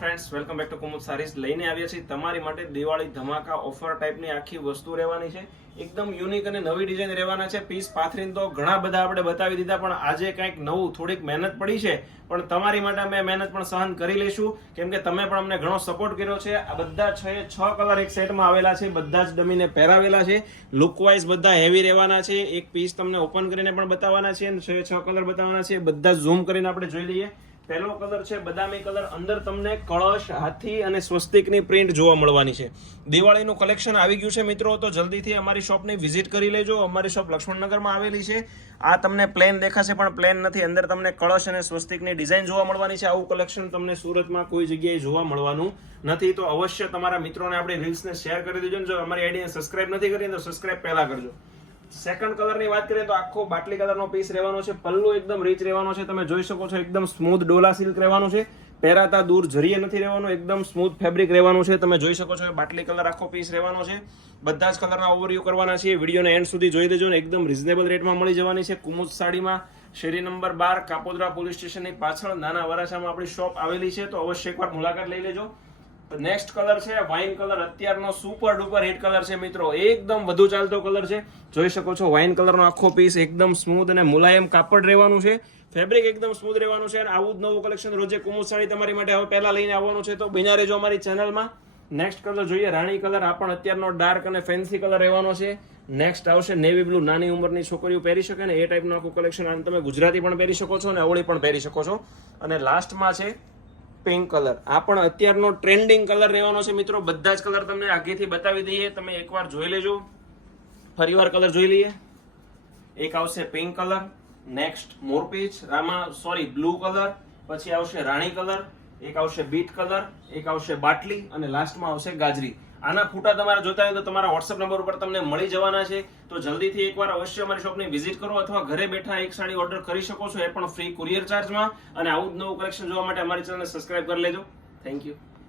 Friends, welcome back to Kumud Sarees. લઈને આવ્યા છીએ તમારી માટે દિવાળી ધમાકા ઓફર ટાઈપની આખી વસ્તુ રહેવાની છે. એકદમ યુનિક અને નવી ડિઝાઇન રહેવાના છે. પીસ પાથરીને તો ઘણા બધા આપણે બતાવી દીધા, પણ આજે કંઈક નવું, થોડીક મહેનત પડી છે, પણ તમારી માટે અમે મહેનત પણ સહન કરી લઈશું, કેમ કે તમે પણ અમને ઘણો સપોર્ટ કર્યો છે. આ બધા 6 કલર એક સેટમાં આવેલા છે, બધા જ ડમીને પહેરાવેલા છે. લુક વાઇઝ બધા હેવી રહેવાના છે. એક પીસ તમને ઓપન કરીને પણ બતાવવાના છે અને 6 કલર બતાવવાના છે. બધા ઝૂમ કરીને આપણે જોઈ લઈએ. પહેલો કલર છે બદામી કલર. અંદર તમને કળશ, હાથી અને સ્વસ્તિકની પ્રિન્ટ જોવા મળવાની છે. દિવાળીનું કલેક્શન આવી ગયું છે મિત્રો, તો જલ્દીથી અમારી શોપની વિઝિટ કરી લેજો. અમારી શોપ લક્ષ્મણનગરમાં આવેલી છે. આ તમને પ્લેન દેખાશે, પણ પ્લેન નથી. અંદર તમને કળશ અને સ્વસ્તિકની ડિઝાઇન જોવા મળવાની છે. આવું કલેક્શન તમને સુરતમાં કોઈ જગ્યાએ જોવા મળવાનું નથી. તો અવશ્ય તમારા મિત્રોને આપણી રીલ્સને શેર કરી દેજો. જો અમારી આઈડીને સબસ્ક્રાઇબ નથી કરી તો સબસ્ક્રાઇબ પહેલા કરજો. સેકન્ડ કલરની વાત કરીએ તો આખો બાટલી કલરનો પીસ રહેવાનો છે. પલ્લુ એકદમ રીચ રહેવાનો છે. તમે જોઈ શકો છો, એકદમ સ્મૂથ ડોલા સિલ્ક રહેવાનું છે. પહેરાતા દૂર જરીએ નથી રહેવાનું, એકદમ સ્મૂથ ફેબ્રિક રહેવાનું છે. તમે જોઈ શકો છો, બાટલી કલર આખો પીસ રહેવાનો છે. બધા જ કલરના ઓવરવ્યુ કરવાના છે. વિડીયોને એન્ડ સુધી જોઈ દેજો ને એકદમ રિઝનેબલ રેટમાં મળી જવાની છે. કુમુદ સાડીમાં શેરી નંબર 12 કાપોદ્રા પોલીસ સ્ટેશનની પાછળ નાના વરાછામાં આપણી શોપ આવેલી છે. તો અવશ્ય એકવાર મુલાકાત લઈ લેજો. નેક્સ્ટ કલર છે વાઇન કલર. અત્યારનો સુપર ડુપર હિટ કલર છે મિત્રો, એકદમ વધુ ચાલતો કલર છે. જોઈ શકો છો, વાઇન કલરનો આખો પીસ એકદમ સ્મૂથ અને મુલાયમ કાપડ રહેવાનું છે. ફેબ્રિક એકદમ સ્મૂથ રહેવાનું છે. અને આવું જ નવું કલેક્શન રોજે કુમુદ સાડી તમારી માટે હવે પહેલા લઈને આવવાનું છે, તો બિના રહેજો અમારી ચેનલમાં. નેક્સ્ટ કલર જોઈએ રાણી કલર. આ પણ અત્યારનો ડાર્ક અને ફેન્સી કલર રહેવાનો છે. નેક્સ્ટ આવશે નેવી બ્લુ. નાની ઉંમરની છોકરીઓ પહેરી શકે ને એ ટાઈપનું આખું કલેક્શન. અને તમે ગુજરાતી પણ પહેરી શકો છો અને અવળી પણ પહેરી શકો છો. અને લાસ્ટમાં છે પિંક કલર. આ પણ અત્યારનો ટ્રેન્ડિંગ કલર રહેવાનો છે મિત્રો. બધા જ કલર તમને આગેથી બતાવી દઈએ, તમે એકવાર જોઈ લેજો. ફરીવાર કલર જોઈ લઈએ. એક આવશે પિંક કલર, નેક્સ્ટ મોરપીચ બ્લુ કલર, પછી આવશે રાણી કલર, એક આવશે બીટ કલર, એક આવશે બાટલી અને લાસ્ટમાં આવશે ગાજરી. આના ફોટા તમારે જોતા હોય તો તમારા વોટ્સએપ નંબર ઉપર તમને મળી જવાના છે. તો જલ્દીથી એકવાર અવશ્ય અમારી શોપની વિઝિટ કરો, અથવા ઘરે બેઠા એક સાડી ઓર્ડર કરી શકો છો, એ પણ ફ્રી કુરિયર ચાર્જમાં. અને આવું જ નવું કલેક્શન જોવા માટે અમારી ચેનલને સબસ્ક્રાઇબ કરી લેજો. Thank you.